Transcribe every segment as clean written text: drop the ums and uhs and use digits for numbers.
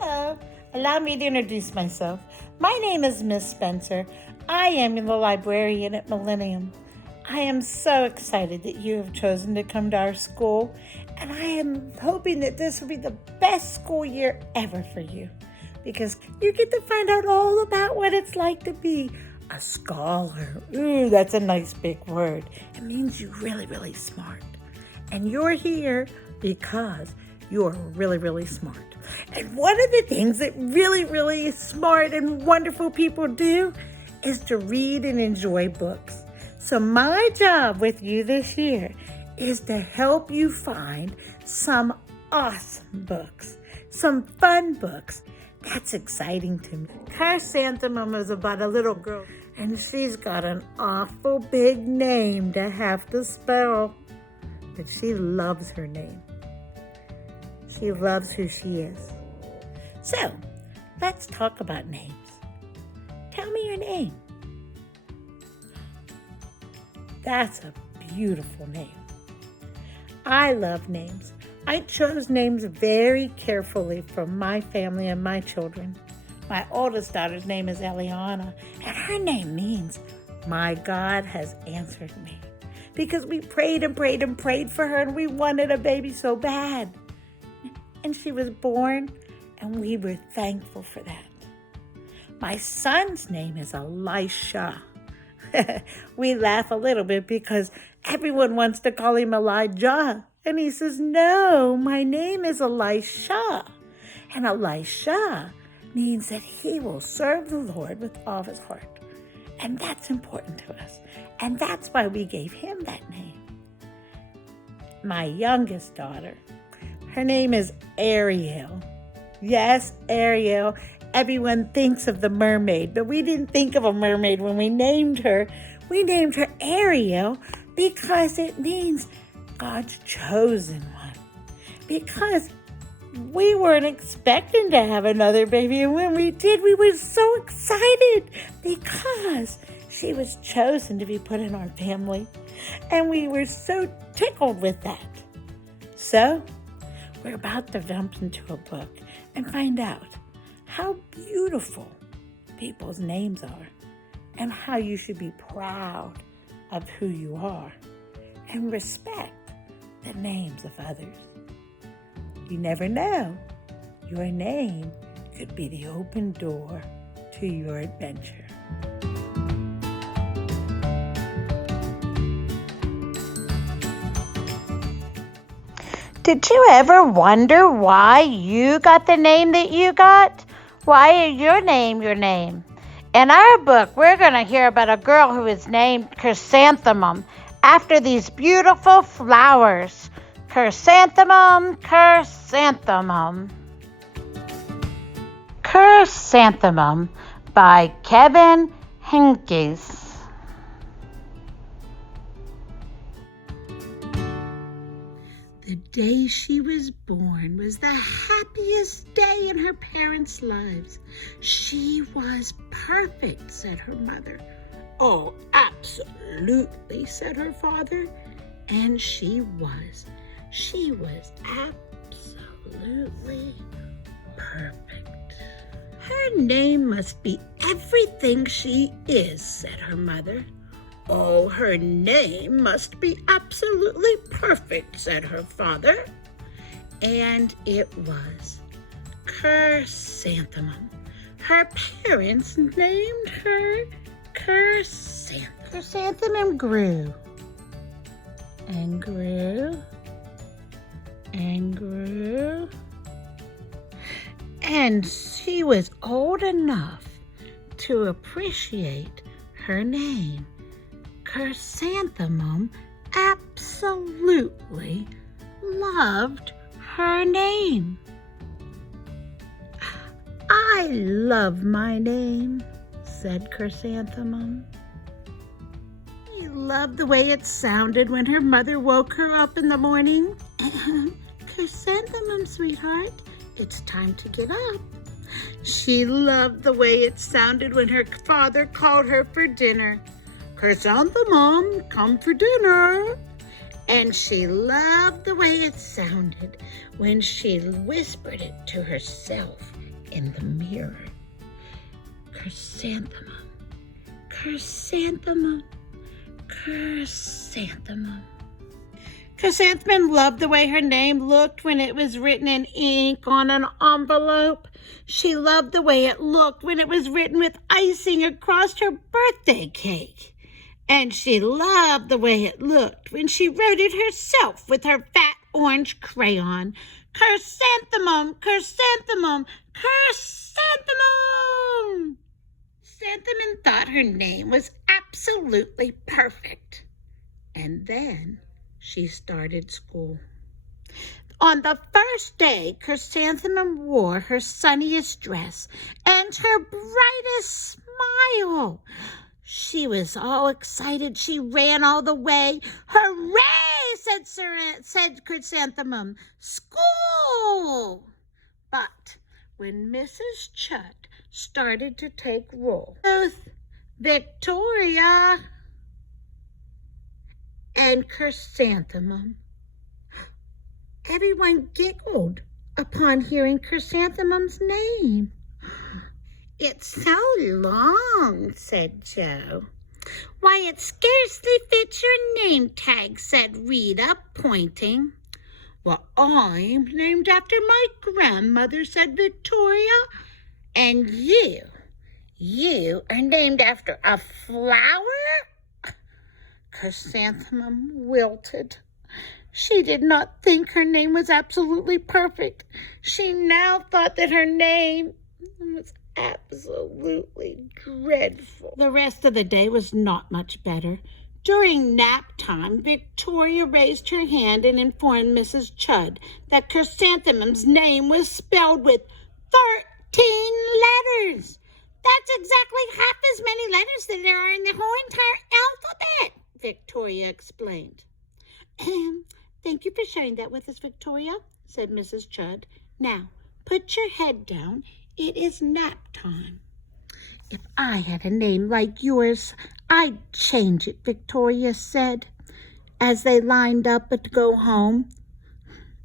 Hello. Allow me to introduce myself. My name is Miss Spencer. I am the librarian at Millennium. I am so excited that you have chosen to come to our school, and I am hoping that this will be the best school year ever for you, because you get to find out all about what it's like to be a scholar. Ooh, that's a nice big word. It means you're really, really smart. And you're here because you're really, really smart. And one of the things that really, really smart and wonderful people do is to read and enjoy books. So my job with you this year is to help you find some awesome books, some fun books. That's exciting to me. Chrysanthemum is about a little girl, and she's got an awful big name to have to spell. But she loves her name. She loves who she is. So, let's talk about names. Tell me your name. That's a beautiful name. I love names. I chose names very carefully for my family and my children. My oldest daughter's name is Eliana, and her name means, "My God has answered me." Because we prayed and prayed and prayed for her, and we wanted a baby so bad. And she was born, and we were thankful for that. My son's name is Elisha. We laugh a little bit because everyone wants to call him Elijah. And he says, "No, my name is Elisha." And Elisha means that he will serve the Lord with all of his heart. And that's important to us. And that's why we gave him that name. My youngest daughter, her name is Ariel. Yes, Ariel. Everyone thinks of the mermaid, but we didn't think of a mermaid when we named her. We named her Ariel because it means God's chosen one. Because we weren't expecting to have another baby, and when we did, we were so excited because she was chosen to be put in our family, and we were so tickled with that. So, we're about to jump into a book and find out how beautiful people's names are and how you should be proud of who you are and respect the names of others. You never know. Your name could be the open door to your adventure. Did you ever wonder why you got the name that you got? Why is your name your name? In our book, we're going to hear about a girl who is named Chrysanthemum after these beautiful flowers. Chrysanthemum, chrysanthemum. Chrysanthemum by Kevin Henkes. The day she was born was the happiest day in her parents' lives. She was perfect, said her mother. Oh, absolutely, said her father. And she was. She was absolutely perfect. Her name must be everything she is, said her mother. Oh, her name must be absolutely perfect, said her father. And it was. Chrysanthemum. Her parents named her Chrysanthemum. Chrysanthemum grew and grew and grew. And she was old enough to appreciate her name. Chrysanthemum absolutely loved her name. I love my name, said Chrysanthemum. She loved the way it sounded when her mother woke her up in the morning. Chrysanthemum, sweetheart, it's time to get up. She loved the way it sounded when her father called her for dinner. Chrysanthemum, come for dinner. And she loved the way it sounded when she whispered it to herself in the mirror. Chrysanthemum, chrysanthemum, chrysanthemum. Chrysanthemum loved the way her name looked when it was written in ink on an envelope. She loved the way it looked when it was written with icing across her birthday cake. And she loved the way it looked when she wrote it herself with her fat orange crayon. Chrysanthemum, chrysanthemum, chrysanthemum! Chrysanthemum thought her name was absolutely perfect. And then she started school. On the first day, Chrysanthemum wore her sunniest dress and her brightest smile. She was all excited. She ran all the way. Hooray, said Chrysanthemum. School! But when Mrs. Chud started to take roll, both Victoria and Chrysanthemum, everyone giggled upon hearing Chrysanthemum's name. "It's so long," said Joe. "Why, it scarcely fits your name tag," said Rita, pointing. "Well, I'm named after my grandmother," said Victoria. "And you are named after a flower?" Chrysanthemum wilted. She did not think her name was absolutely perfect. She now thought that her name was absolutely dreadful. The rest of the day was not much better. During nap time, Victoria raised her hand and informed Mrs. Chud that Chrysanthemum's name was spelled with 13 letters. "That's exactly half as many letters that there are in the whole entire alphabet," Victoria explained. "Thank you for sharing that with us, Victoria," said Mrs. Chud. "Now, put your head down. It is nap time." "If I had a name like yours, I'd change it," Victoria said, as they lined up to go home.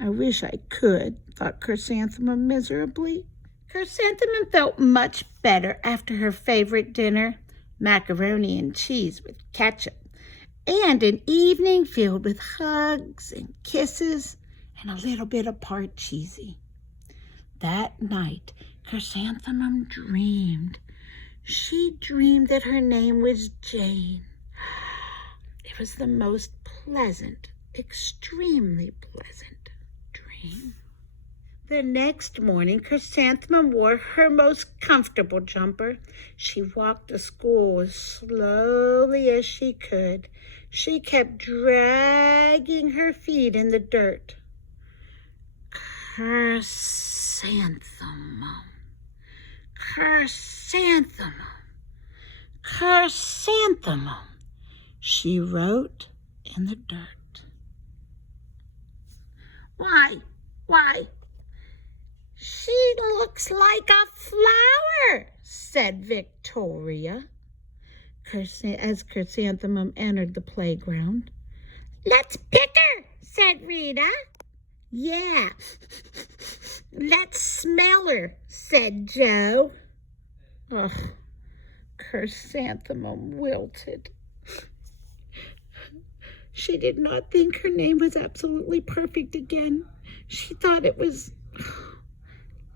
"I wish I could," thought Chrysanthemum miserably. Chrysanthemum felt much better after her favorite dinner, macaroni and cheese with ketchup, and an evening filled with hugs and kisses and a little bit of part cheesy. That night, Chrysanthemum dreamed. She dreamed that her name was Jane. It was the most pleasant, extremely pleasant dream. The next morning, Chrysanthemum wore her most comfortable jumper. She walked to school as slowly as she could. She kept dragging her feet in the dirt. Chrysanthemum, chrysanthemum, chrysanthemum, she wrote in the dirt. Why, she looks like a flower," said Victoria, as Chrysanthemum entered the playground. "Let's pick her," said Rita. "Yeah, let's smell her," said Joe. Ugh, Chrysanthemum wilted. She did not think her name was absolutely perfect again. She thought it was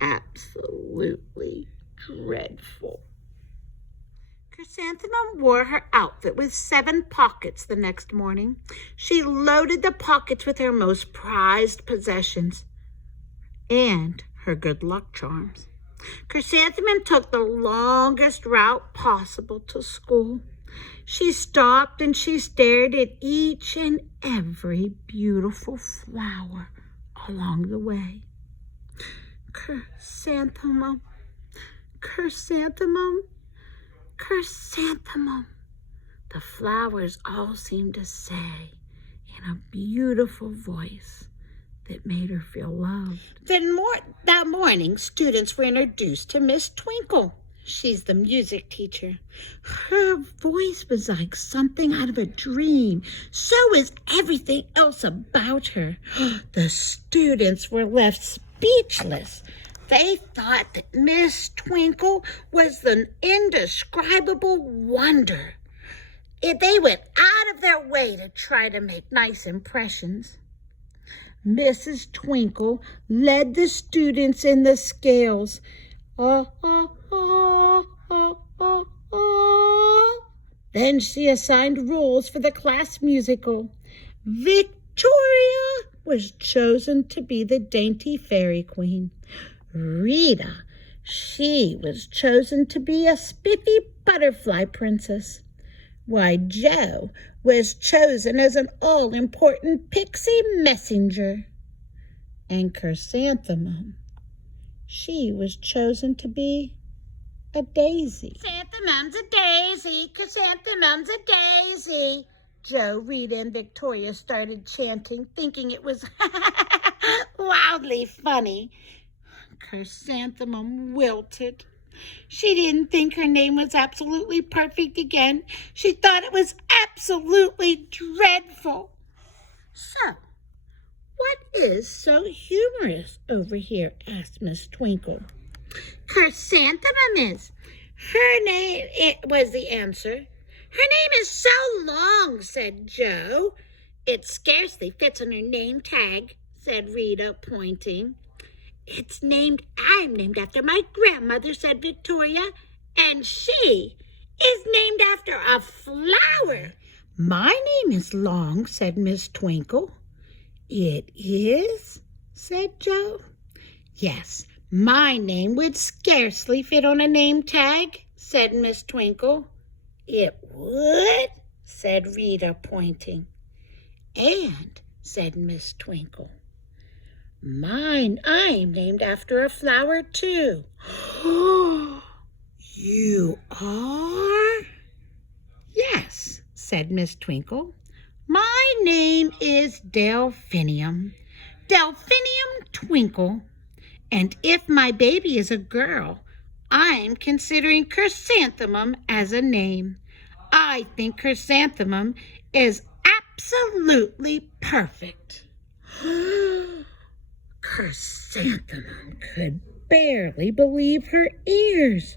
absolutely dreadful. Chrysanthemum wore her outfit with 7 pockets the next morning. She loaded the pockets with her most prized possessions and her good luck charms. Chrysanthemum took the longest route possible to school. She stopped and she stared at each and every beautiful flower along the way. Chrysanthemum, chrysanthemum, chrysanthemum, the flowers all seemed to say in a beautiful voice that made her feel loved. That morning, students were introduced to Miss Twinkle. She's the music teacher. Her voice was like something out of a dream. So is everything else about her. The students were left speechless. They thought that Miss Twinkle was the indescribable wonder. They went out of their way to try to make nice impressions. Mrs. Twinkle led the students in the scales. Then she assigned roles for the class musical. Victoria was chosen to be the dainty fairy queen. Rita, she was chosen to be a spiffy butterfly princess. Why, Jo was chosen as an all-important pixie messenger. And Chrysanthemum, she was chosen to be a daisy. Chrysanthemum's a daisy, chrysanthemum's a daisy. Jo, Rita, and Victoria started chanting, thinking it was wildly funny. Chrysanthemum wilted. She didn't think her name was absolutely perfect again. She thought it was absolutely dreadful. So, what is so humorous over here? Asked Miss Twinkle. Chrysanthemum is. Her name, it was the answer. Her name is so long, said Jo. It scarcely fits on her name tag, said Rita, pointing. I'm named after my grandmother, said Victoria, and she is named after a flower. My name is long, said Miss Twinkle. It is, said Jo. Yes, my name would scarcely fit on a name tag, said Miss Twinkle. It would, said Rita, pointing. And, said Miss Twinkle, mine, I'm named after a flower, too. You are? Yes, said Miss Twinkle. My name is Delphinium. Delphinium Twinkle. And if my baby is a girl, I'm considering Chrysanthemum as a name. I think Chrysanthemum is absolutely perfect. Chrysanthemum could barely believe her ears.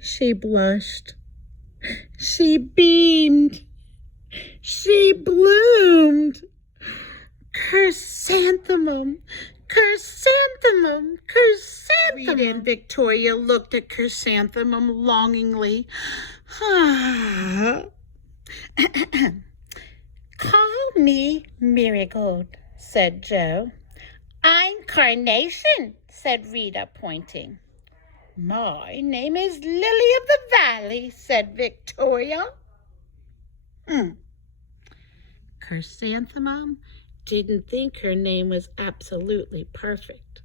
She blushed. She beamed. She bloomed. Chrysanthemum, chrysanthemum, chrysanthemum. Rita and Victoria looked at Chrysanthemum longingly. Call me Marigold, said Jo. I'm Carnation, said Rita, pointing. My name is Lily of the Valley, said Victoria. Chrysanthemum didn't think her name was absolutely perfect.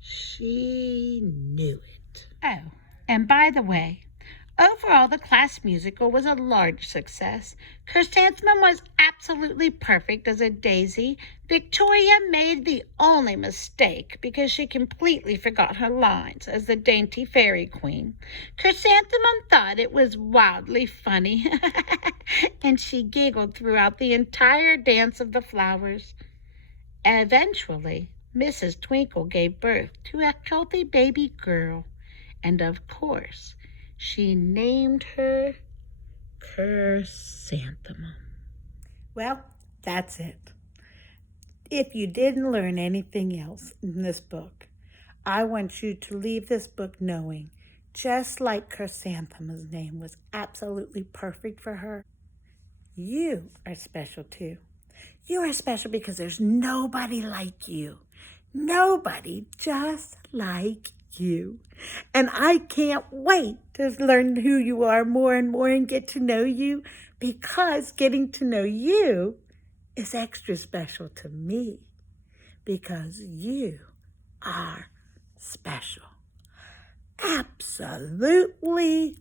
She knew it. Oh, and by the way, overall the class musical was a large success. Chrysanthemum was absolutely perfect as a daisy. Victoria made the only mistake because she completely forgot her lines as the dainty fairy queen. Chrysanthemum thought it was wildly funny, and she giggled throughout the entire dance of the flowers. Eventually, Mrs. Twinkle gave birth to a healthy baby girl, and of course, she named her Chrysanthemum. Well, that's it. If you didn't learn anything else in this book, I want you to leave this book knowing, just like Chrysanthemum's name was absolutely perfect for her, you are special too. You are special because there's nobody like you. Nobody just like you. And I can't wait to learn who you are more and more and get to know you, because getting to know you is extra special to me, because you are special. Absolutely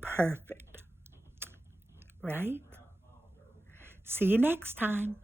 perfect. Right? See you next time.